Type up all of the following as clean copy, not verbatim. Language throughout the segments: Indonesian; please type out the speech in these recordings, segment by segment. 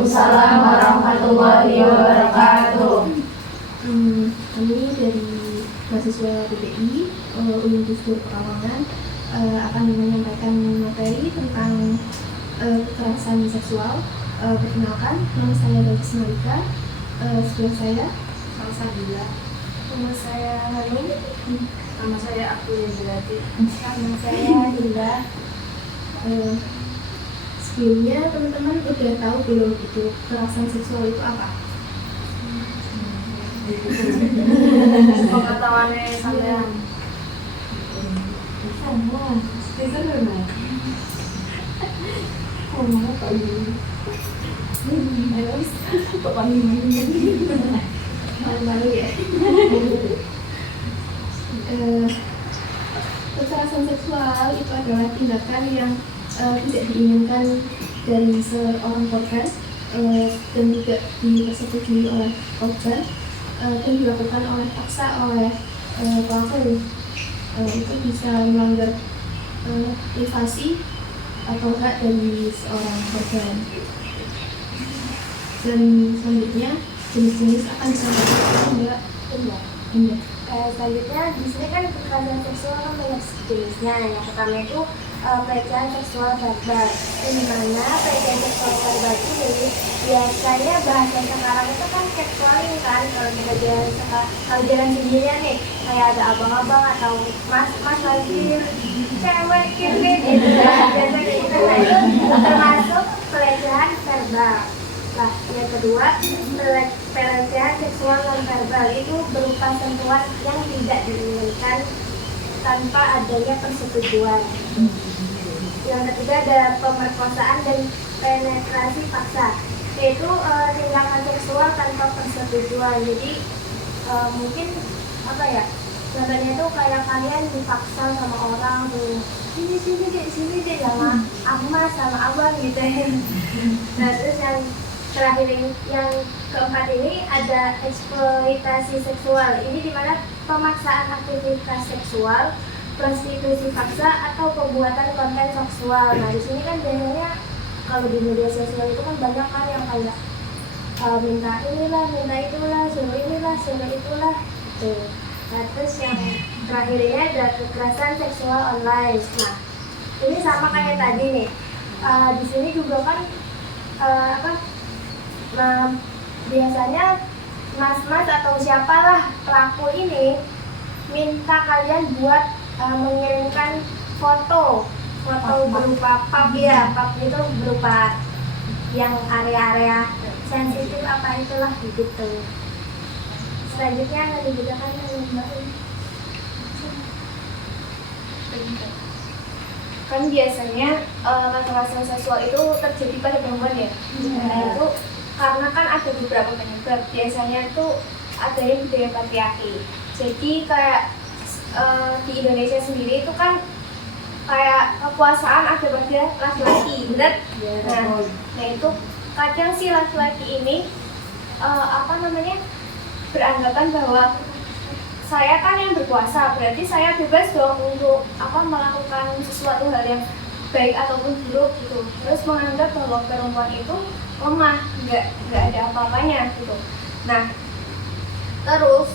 Waalaikumsalam warahmatullahi wabarakatuh. Kami dari mahasiswa PPI Universitas Pekalongan akan menyampaikan materi tentang kekerasan seksual. Perkenalkan, nama saya Gadis Malika, sebelah saya Salsabila. nama saya Hanum, Nama saya Abdul Berarti. nama saya Dinda. Sebelumnya teman-teman udah tahu belum itu kekerasan seksual itu apa? Pengetahuannya sampean. Sama, season berapa? Oh, mana tahu ini? Kok malu ya? Kekerasan seksual itu adalah tindakan yang tidak diinginkan dari seorang korban dan tidak disetujui oleh korban dan dilakukan oleh paksa oleh pelaku. Itu bisa melanggar privasi atau hak dari seorang korban. Dan selanjutnya jenis-jenis akan disampaikan Mbak. Selanjutnya di sini kan kekerasan seksual kan banyak jenisnya. Yang pertama itu pelecehan seksual verbal, di mana pelecehan seksual verbal itu jadi biasanya bahasa sekarang itu kan seksualin kan. Kalau jalan sendirian nih kayak ada abang-abang atau mas lagi cewek gitu biasanya gitu. Nah itu termasuk pelecehan verbal. Nah, yang kedua, pelecehan seksual non-verbal itu berupa sentuhan yang tidak diinginkan tanpa adanya persetujuan. Yang ketiga ada pemerkosaan dan penetrasi paksa, yaitu tindakan seksual tanpa persetujuan. Jadi mungkin apa ya? Contohnya itu kayak kalian dipaksa sama orang tuh sini deh sama Ahmad sama Abang gitu ya. Nah terus yang terakhir ini, yang keempat ini ada eksploitasi seksual. Ini dimana pemaksaan aktivitas seksual, prostitusi paksa atau pembuatan konten seksual. Nah di sini kan biasanya kalau di media sosial itu kan banyak kan yang kayak minta inilah, minta itulah, suruh inilah, suruh itulah. Tuh. Nah terus yang terakhir ini ada kekerasan seksual online. Nah ini sama kayak tadi nih. Di sini juga kan Nah, biasanya mas-mas atau siapalah pelaku ini minta kalian buat mengirimkan foto berupa pub ya, pub itu berupa yang area-area sensitif apa itulah gitu. Selanjutnya akan dibedakan Mbak. Kan biasanya kekerasan seksual itu terjadi pada perempuan ya. Nah, itu karena kan ada beberapa penyebab. Biasanya itu ada yang budaya patriarki. Jadi kayak di Indonesia sendiri itu kan kayak kekuasaan ada pada laki-laki, benar? Nah itu kadang si laki-laki ini beranggapan bahwa saya kan yang berkuasa, berarti saya bebas dong untuk melakukan sesuatu hal yang baik ataupun buruk gitu. Terus menganggap bahwa perempuan itu lemah, nggak ada apa-apanya gitu. Nah, terus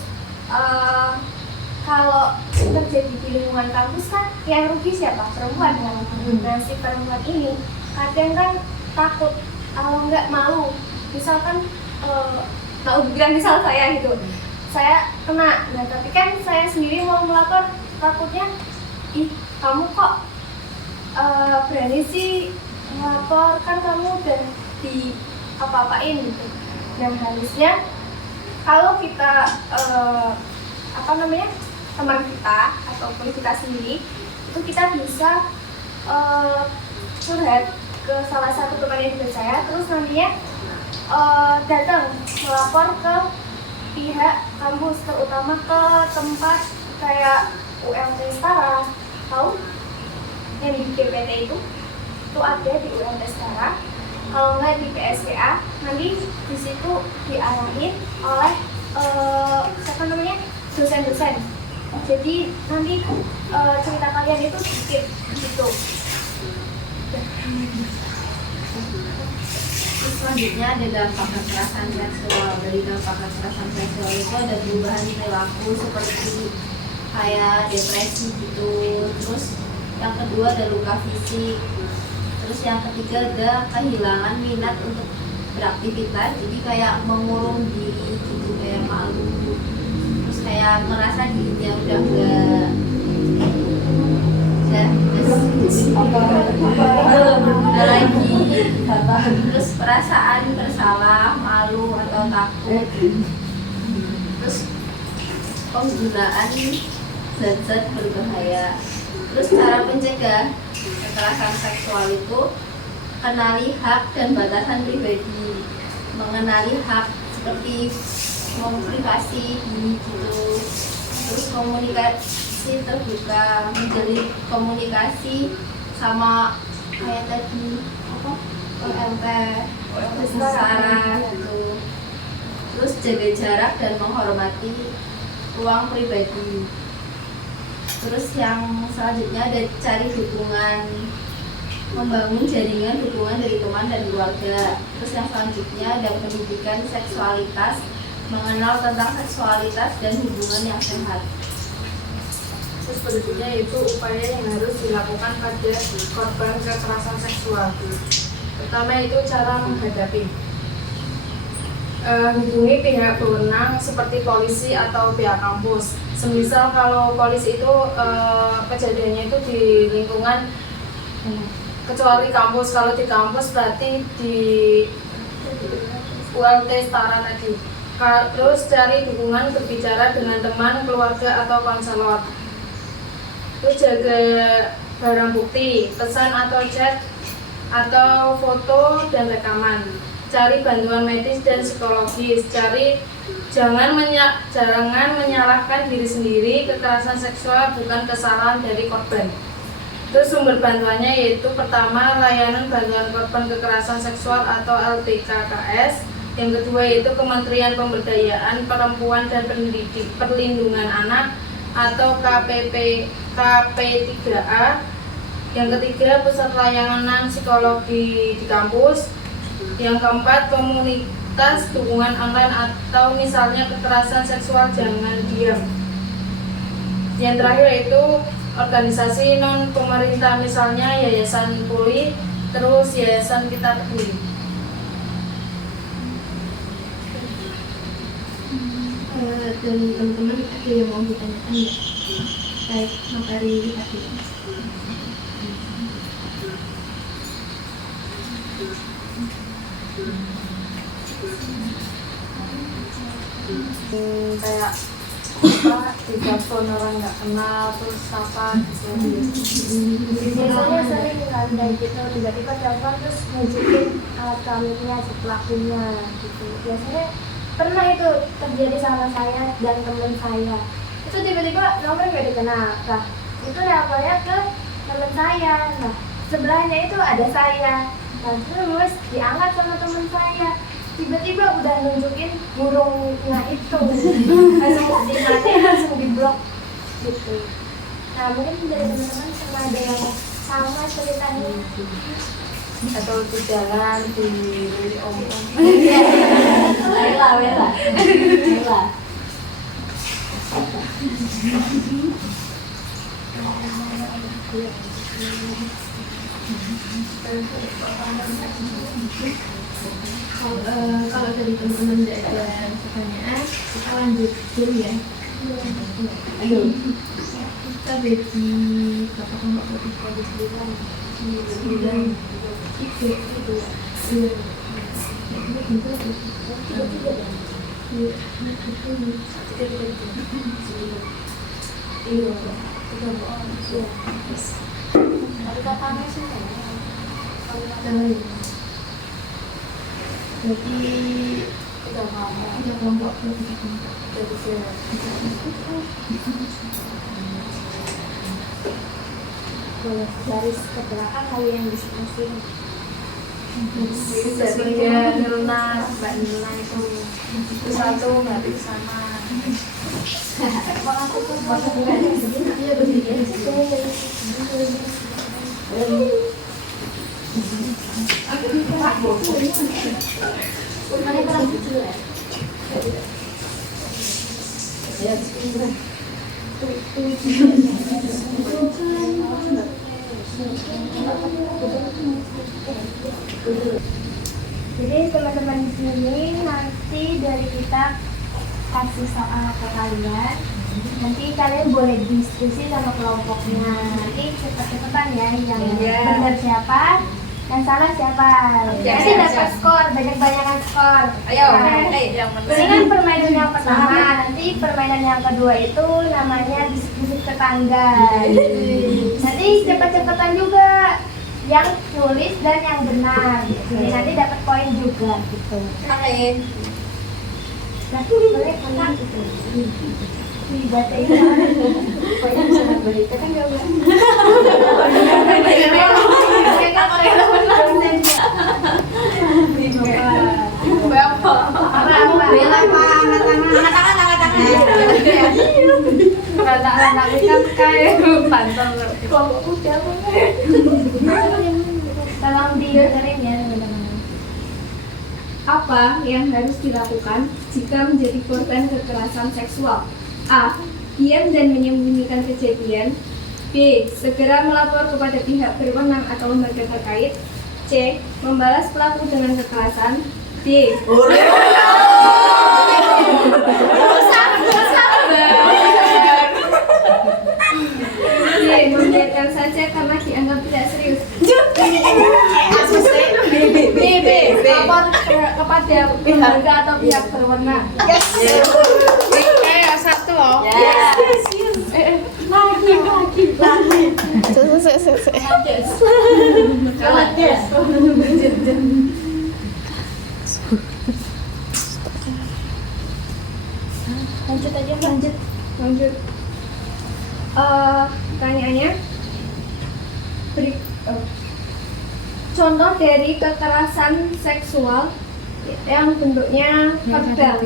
kalau terjadi di lingkungan kampus kan yang rugi siapa? Perempuan kan. Nah, si perempuan ini kadang kan takut, kalau nggak malu. Misalkan misal saya gitu, saya kena. Nah, tapi kan saya sendiri mau melapor, takutnya, kamu kok berani sih melapor, kan kamu udah di apa-apain gitu. Nah harusnya kalau kita teman kita ataupun kita sendiri itu kita bisa curhat ke salah satu teman yang saya, terus nantinya datang melapor ke pihak kampus, terutama ke tempat kayak UMT Setara, tahu yang di GPT itu ada di UMT Setara. Kalau nggak di PSPA, nanti di situ diarahin oleh dosen-dosen. Jadi nanti cerita kalian itu sedikit gitu. Di selanjutnya ada dampak kekerasan seksual. Dari dampak kekerasan seksual itu ada perubahan perilaku seperti kayak depresi gitu. Terus yang kedua ada luka fisik. Terus yang ketiga ada kehilangan minat untuk beraktivitas. Jadi kayak mengurung diri gitu, kayak malu. Terus kayak merasa dirinya udah enggak berguna lagi. Terus perasaan bersalah, malu atau takut. Terus penggunaan zat-zat berbahaya. Terus cara mencegah kekerasan seksual itu kenali hak dan batasan pribadi, mengenali hak seperti privasi gitu. Terus komunikasi terbuka, menjalin komunikasi sama kayak tadi apa OMT, syarat gitu. Terus jaga jarak dan menghormati ruang pribadi. Terus yang selanjutnya ada cari dukungan, membangun jaringan dukungan dari teman dan keluarga. Terus yang selanjutnya ada pendidikan seksualitas, mengenal tentang seksualitas dan hubungan yang sehat. Terus berikutnya yaitu upaya yang harus dilakukan pada korban kekerasan seksual. Pertama itu cara menghadapi. Hubungi pihak berwenang seperti polisi atau pihak kampus. Semisal kalau polisi itu kejadiannya itu di lingkungan kecuali kampus, kalau di kampus berarti di ULT setara tadi. Terus cari dukungan berbicara dengan teman, keluarga atau konselor. Terus jaga barang bukti, pesan atau chat atau foto dan rekaman. Cari bantuan medis dan psikologis. Jangan menyalahkan diri sendiri. Kekerasan seksual bukan kesalahan dari korban. Terus sumber bantuannya yaitu pertama layanan bantuan korban kekerasan seksual atau LPKKS. Yang kedua yaitu Kementerian Pemberdayaan Perempuan dan Perlindungan Anak atau KP3A. Yang ketiga Pusat Layanan Psikologi di kampus. Yang keempat komunitas dukungan online atau misalnya kekerasan seksual jangan diam. Yang terakhir yaitu organisasi non pemerintah misalnya Yayasan Puli, terus Yayasan Kita Peduli. Dari teman-teman ada yang mau ditanyakan nggak terkait materi tadi? Kayak apa ditelepon orang nggak kenal terus apa gitu. Biasanya sering kan kayak gitu, tiba-tiba telepon terus nunjukin alat kelaminnya si pelakunya gitu. Biasanya pernah itu terjadi sama saya dan teman saya. Itu tiba-tiba nomor nggak dikenal. Nah, itu nelponnya ke teman saya. Nah, sebelahnya itu ada saya. Nah, terus diangkat sama teman saya. Tiba-tiba udah nunjukin burungnya itu. Langsung dimatiin, langsung diblok gitu. Nah, mungkin dari teman-teman sama ada yang sama ceritanya. Atau di jalan di om-om. Wela. Kalau dari teman-teman tidak ada pertanyaan, kita lanjut dulu ya. Aduh. Kita bagi berapa kelompok itu? 9 itu. Jadi tiga kelompok. Boleh garis ke belakang kali yang diskusi. Tiga Niruna, Mbak Niruna itu satu Mbak sama. Iya begini. Aku Jadi teman-teman di sini nanti dari kita kasih soal ke kalian. Nanti kalian boleh diskusi sama kelompoknya. Nanti cepet-cepetan ya, yang benar siapa, yang salah siapa. Nanti dapat skor, banyak-banyakan skor. Ayo, Ini kan permainan yang pertama. Nanti permainan yang kedua itu namanya bisik-bisik tetangga. Nanti cepet-cepetan juga yang nulis dan yang benar. Jadi nanti dapat poin juga gitu. Nah, boleh kan gitu. Dibacain poinnya bisa nambah itu kan gak boleh. Tolong didengerin ya teman-teman. Apa yang harus dilakukan jika menjadi korban kekerasan seksual? A. Diam dan menyembunyikan kejadian. B. Segera melapor kepada pihak berwenang atau lembaga terkait. C. Membalas pelaku dengan kekerasan. D. D. Membiarkan saja karena dianggap tidak serius. Lapor kepada lembaga atau pihak berwenang. Lanjut. Pertanyaannya contoh dari kekerasan seksual yang bentuknya verbal.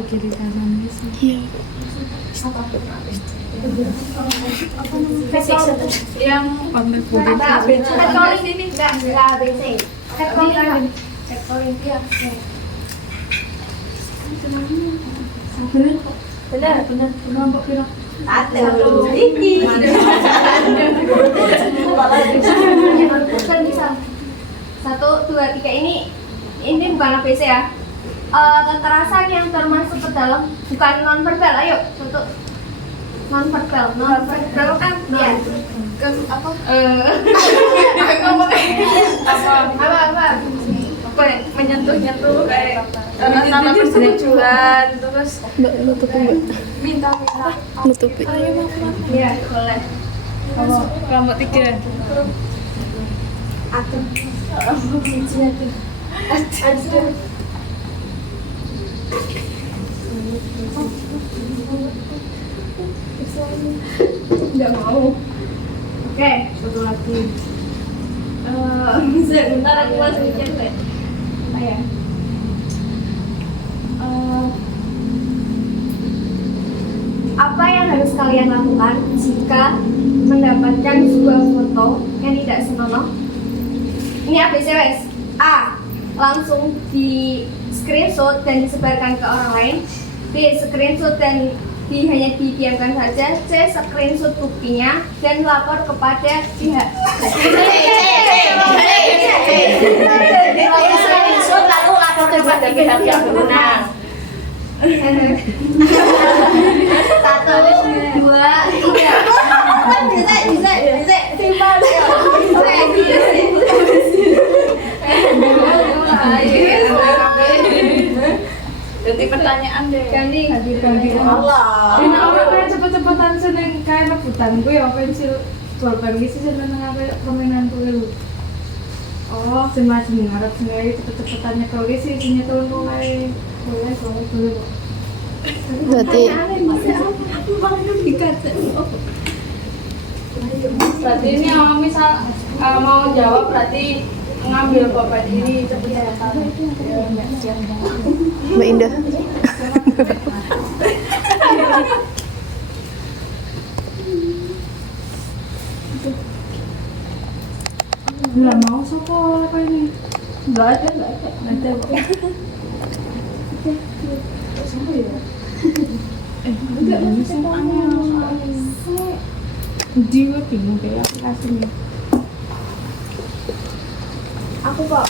yang Catcalling ini enggak ABC. Catcalling. Benar. Satu, dua, tiga ini bukan ABC ya. Kekerasan yang termasuk ke dalam bukan non verbal. Ayo, satu. Non verbal kan ya. Apa menyentuh kayak tanpa persetujuan terus minta Ya, boleh. kelompok 3 Nggak mau. Oke, satu lagi. Sebentar aku masih mikir deh. Apa ya? Apa yang harus kalian lakukan jika mendapatkan sebuah foto yang tidak senonoh? Ini ABC wes. A. Langsung di screenshot dan disebarkan ke orang lain. B. Screenshot dan hanya didiamkan saja. C. Screenshot buktinya dan lapor kepada pihak. Screenshot lalu lapor kepada pihak yang berwenang. Satu, dua, tiga. Bisa. ganti pertanyaan deh Ganti. Allah ini orang kayak cepet-cepetan seneng kayak rebutan gue ya pensil jawaban gitu sih seneng kayak permainan gue oh semacam harap sendiri cepet-cepetannya kalau gitu sih isinya turun mulai boleh Berarti berarti ini misal mau jawab berarti ngambil bapak ini cepet-cepetan Mbak Indah. nggak mau sopo apa ini nggak ada Enggak maksudnya kamu. Dia bingung kayak aplikasinya. Aku kok.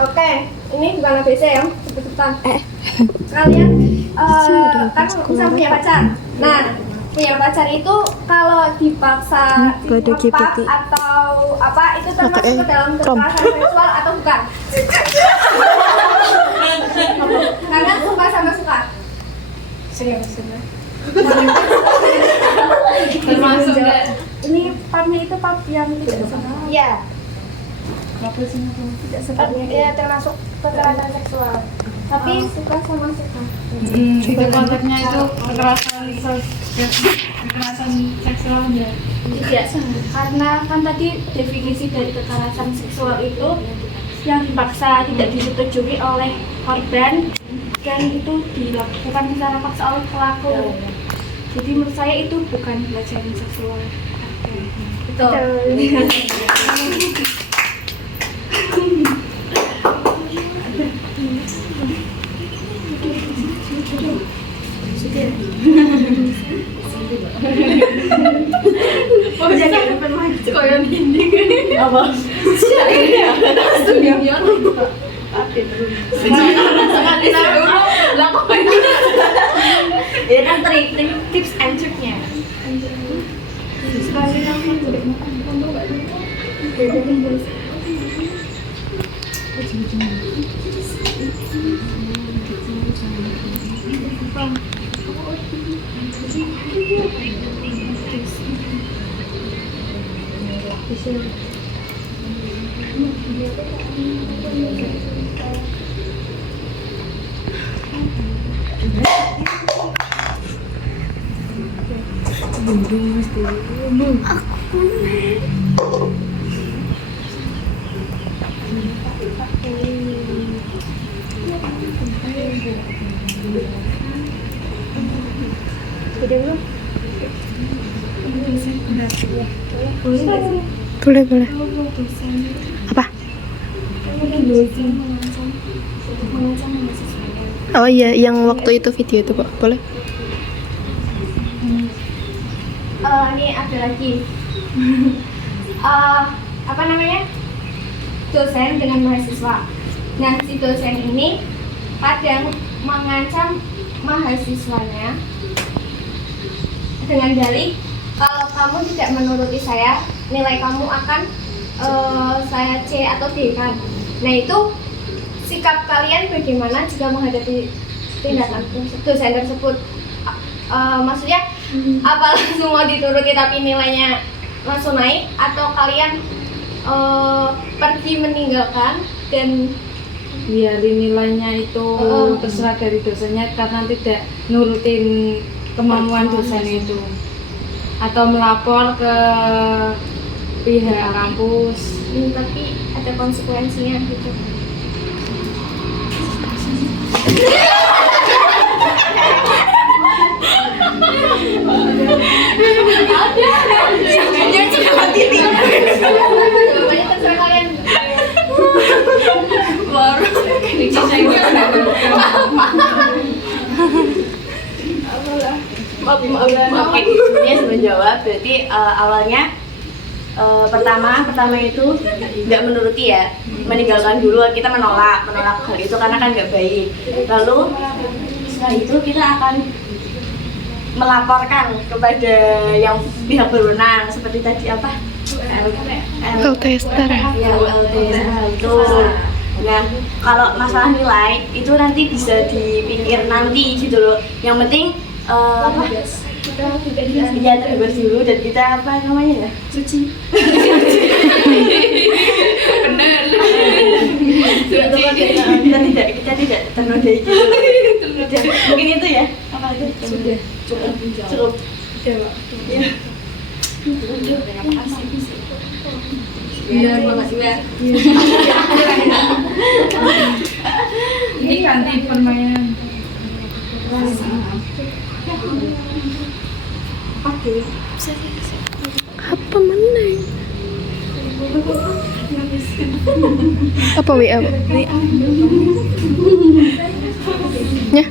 Oke, ini bukan ABC ya, cepet-cepetan. Kalian kan bisa punya pacar. Nah, punya pacar itu kalau dipaksa lepas atau apa itu termasuk ke dalam kekerasan seksual atau bukan? Karena suka sama suka. Serius. Termasuk ini partnya itu part yang tidak senang. Iya. Tidak senang. Ya termasuk kekerasan seksual. Tapi suka sama suka. Itu konteksnya itu kekerasan seksual ya. Tidak, karena kan tadi definisi dari kekerasan seksual itu yang dipaksa tidak disetujui oleh korban dan itu dilakukan secara paksa oleh pelaku. Jadi menurut saya itu bukan pelecehan seksual. Betul. Oh, jangan depan lagi. Koyon ini Apa? Ini kan tips and triknya. Boleh. Apa? Oh iya, yang waktu itu video itu kok. Boleh? Ini ada lagi. Apa namanya? Dosen dengan mahasiswa. Nah, si dosen ini kadang mengancam mahasiswanya dengan dalih kalau kamu tidak menuruti saya, nilai kamu akan saya C atau D kan. Nah itu sikap kalian bagaimana jika menghadapi tindakan dosen tersebut? Maksudnya apa langsung mau dituruti tapi nilainya langsung naik atau kalian pergi meninggalkan dan biarin nilainya itu terserah dari dosennya karena tidak nurutin kemauan dosen itu, atau melapor ke pihak kampus. tapi ada konsekuensinya gitu. Jawabannya terserah kalian. Oke, ini sebelum jawab berarti awalnya pertama itu nggak menuruti ya, meninggalkan dulu, kita menolak hal itu karena kan nggak baik. Lalu setelah itu kita akan melaporkan kepada yang pihak berwenang seperti tadi apa? LTSR. Ya, LTSR itu. Nah, kalau masalah nilai itu nanti bisa dipikir nanti gitu loh. Yang penting apa? Ya terbebas dulu dan kita apa namanya ya? Suci. Benar. Kita tidak ternodai gitu. Mungkin itu ya. Apa itu? Sudah. Cukup. Ya. Iya, makasih ya. Ini ganti permainan. Apa meneng? Apa WA? Ya.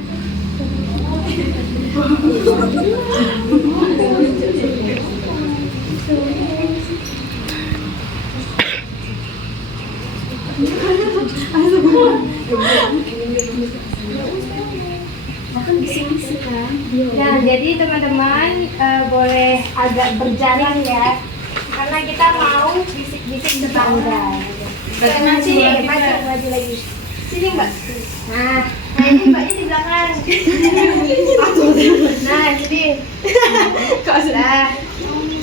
Nah, jadi teman-teman boleh agak berjarak ya, karena kita mau bisik-bisik tetangga. Berarti maju lagi, Mbak. Maju lagi. Sini Mbak. Nah ini Mbaknya di belakang. Nah, jadi. Nah,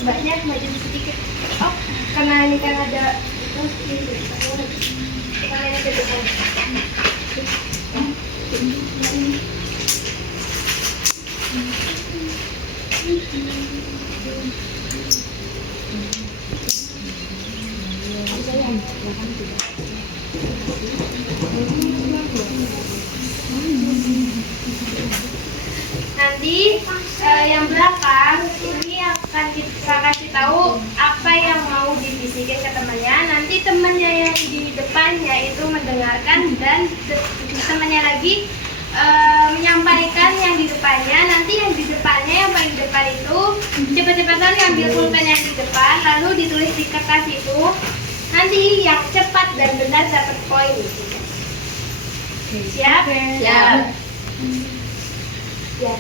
Mbaknya maju sedikit. Oh, karena ini kan ada itu. Kameranya ke depan. Nanti yang belakang ini akan kita kasih tahu apa yang mau dibisikin ke temannya. Nanti temannya yang di depannya itu mendengarkan dan temannya lagi menyampaikan yang di depannya. Nanti yang di depannya, yang paling depan itu cepat-cepatan ngambil pulpen yang di depan, lalu ditulis di kertas itu. Nanti yang cepat dan benar dapat poin. Siap? Siap. Ya.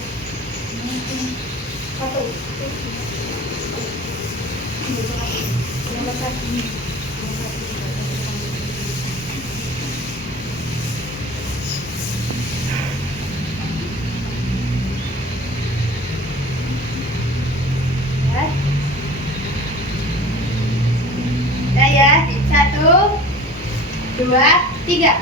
Satu. Nomor satu. Ya. Udah ya. 1, 2, 3.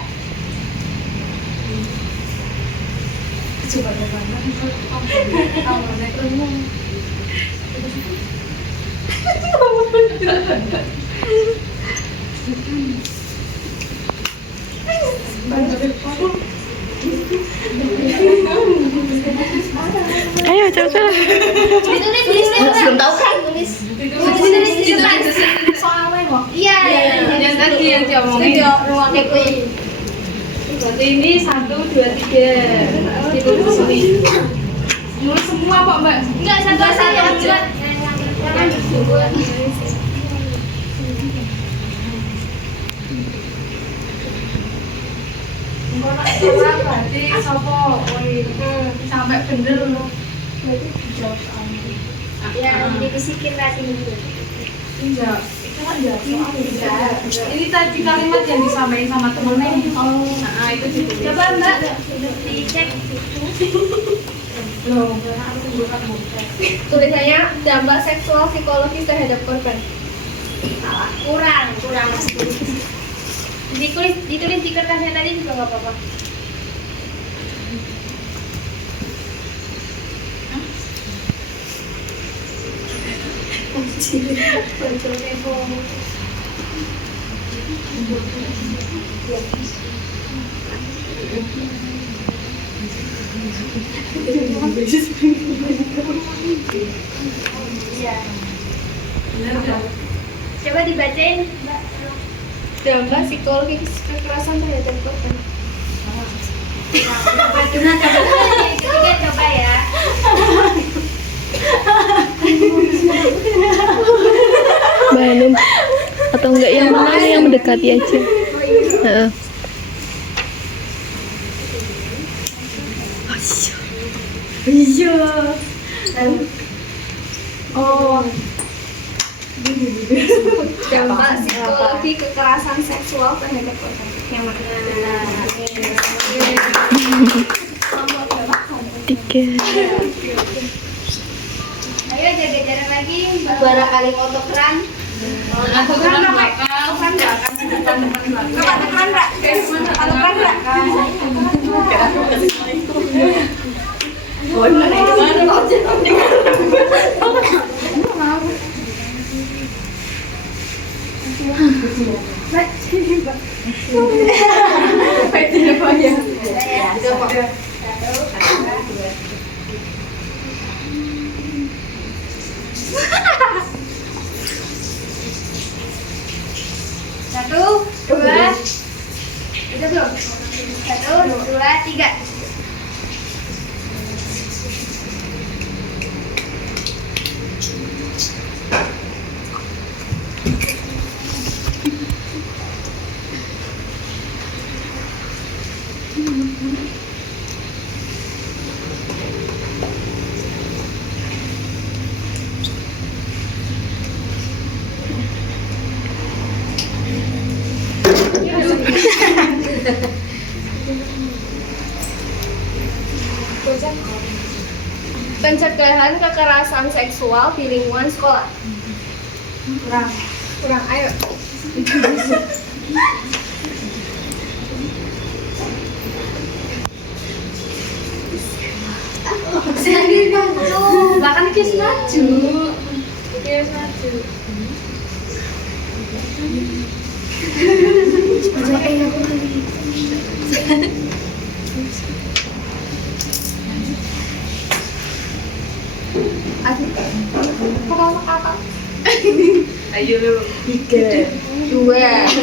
Ayo cepet. Belum tahu kan tulis. Tulis di depan. Iya, Yang tadi yang diomongin. Ruang DPI. Berarti ini 1, 2, 3. Ditulis di sini. Nulis semua kok, Mbak. enggak satu aja. Jangan disebut. Engko nek salah berarti sapa? Sampai bener loh. Berarti dijawab ya, dibisikin tadi. Iya. Itu kan enggak soal. Ini tadi kalimat yang disampaikan sama temennya. Oh. Nah, itu ditulis. Coba Mbak dicek. Loh, aku bukan bukan. Tulisannya dampak seksual psikologis terhadap korban. Salah. Kurang masih ditulis di kertasnya tadi juga nggak apa-apa. Iya. Coba dibacain, Mbak. Dampak psikologis kekerasan terhadap korban. Ketiga coba ya. Balon. Atau enggak yang mana yang mendekati aja. Heeh. Iya. Oh. Dampak psikologi kekerasan seksual terhadap korban. Yang mana? Tiga. Ayo jaga jarak lagi. Suara kali fotokeran. Aku kan belakang. Depan Satu, dua, itu belum. 1, 2, 3. Pencegahan kekerasan seksual di lingkungan sekolah. Kurang ayo. Lah kan kis maju. Kis maju. Ayo. 3, 2, 1.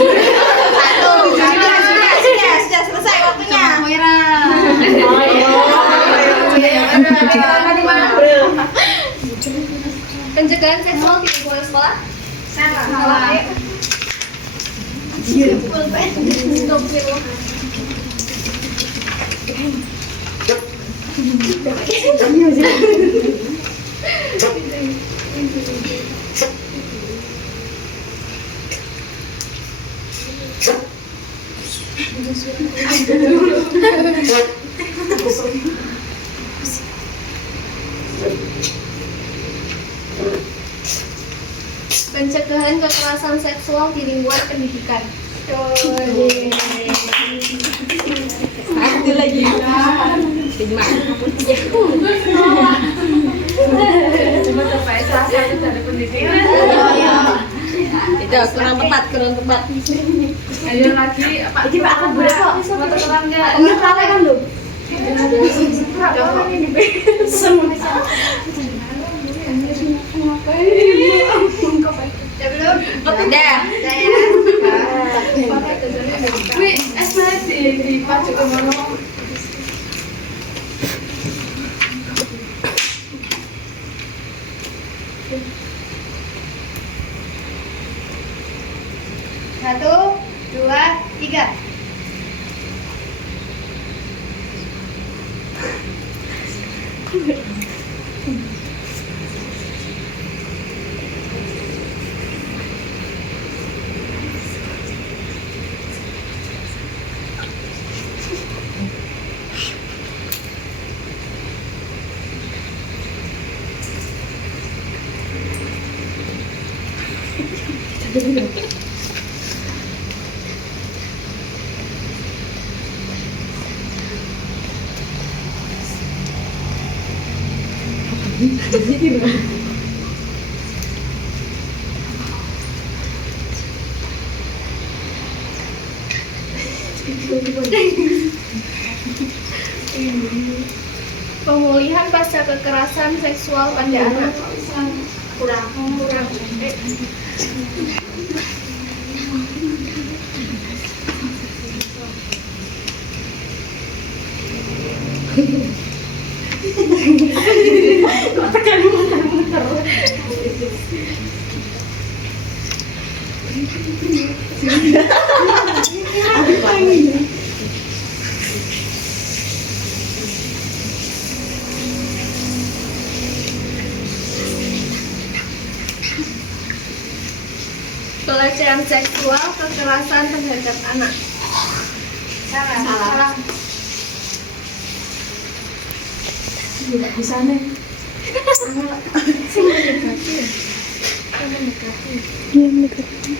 Sudah selesai waktunya. Pencegahan seksual di lingkungan sekolah. Salah. Pencegahan kekerasan seksual di lingkungan pendidikan. Satu lagi. Coba terbaik salah satu dari pendidikan. Itu kurang tepat. Ayo lagi, Pak. Ini Pak aku berapa? Mau terang enggak? Ini rame kan lu? Udah. Wih, es di pacu ke mana? Satu, dua, tiga. Pemulihan pasca kekerasan seksual pada anak. Kurang. Pelecehan seksual, kekerasan terhadap anak. Salah. Iya, mendekati.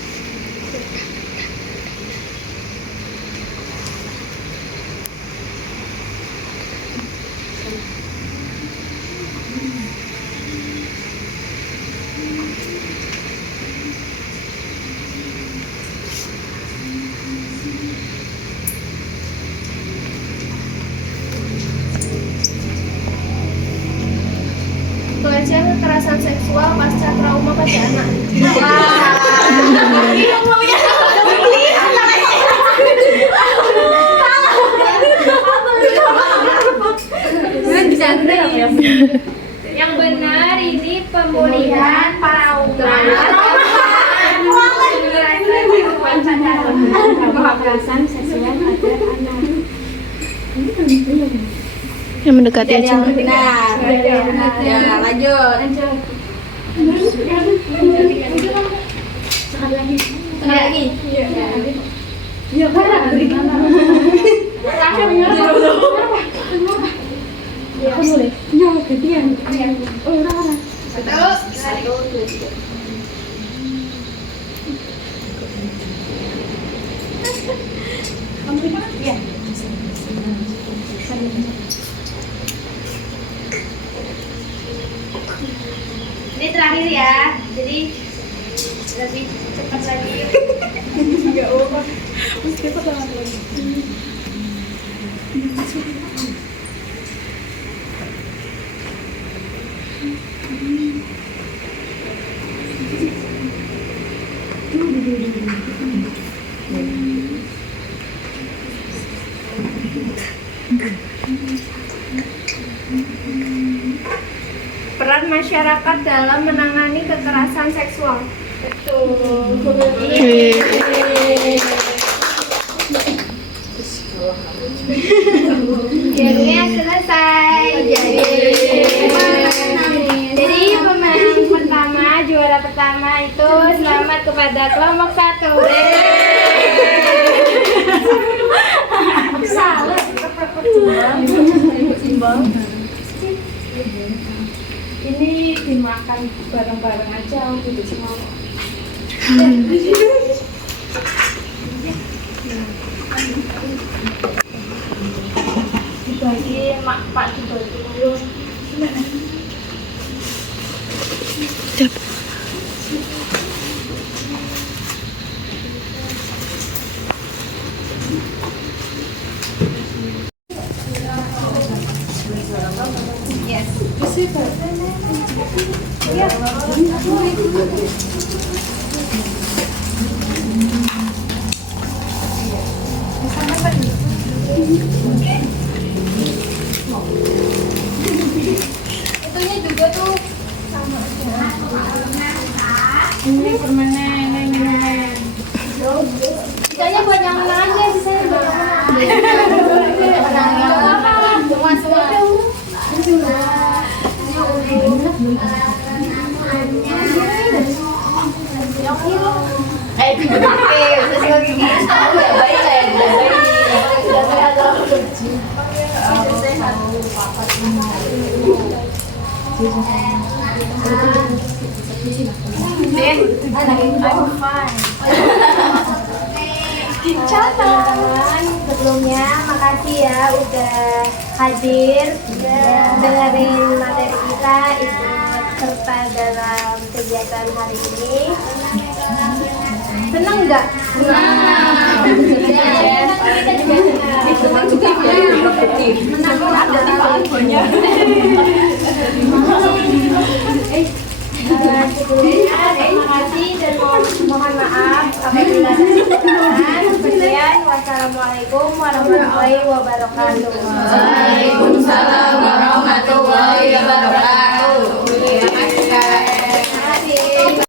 Pelecehan kekerasan seksual pasca trauma pada anak. Yang benar ini pemulihan trauma. Kekerasan seksual pada anak. Yang mendekati aja. Benar. Ya, lanjut. Lagi. Satu, dua, tiga. Ini terakhir ya, jadi lebih cepat lagi. Enggak apa. Mesti cepat lagi. Peran masyarakat dalam menangani kekerasan seksual. Betul. Jadinya selesai. Jadi pemenang pertama, juara pertama itu selamat kepada kelompok 1. Salah. Ini dimakan bareng-bareng aja gitu semua. Dibagi Pak dibagi dulu. Itunya juga tuh sama. Ini permennya, ini minuman. Bisanya buat yang mana aja, bisanya buat yang mana. Semua. Teman-teman, sebelumnya makasih ya udah hadir, dengerin materi kita, ikut serta dalam kegiatan hari ini. Senang nggak? Senang. Kita juga senang. Senang juga produktif. Menang ada banyak. Sebelumnya terima kasih dan mohon maaf apabila ada kesalahan. Sekian, wassalamualaikum warahmatullahi wabarakatuh.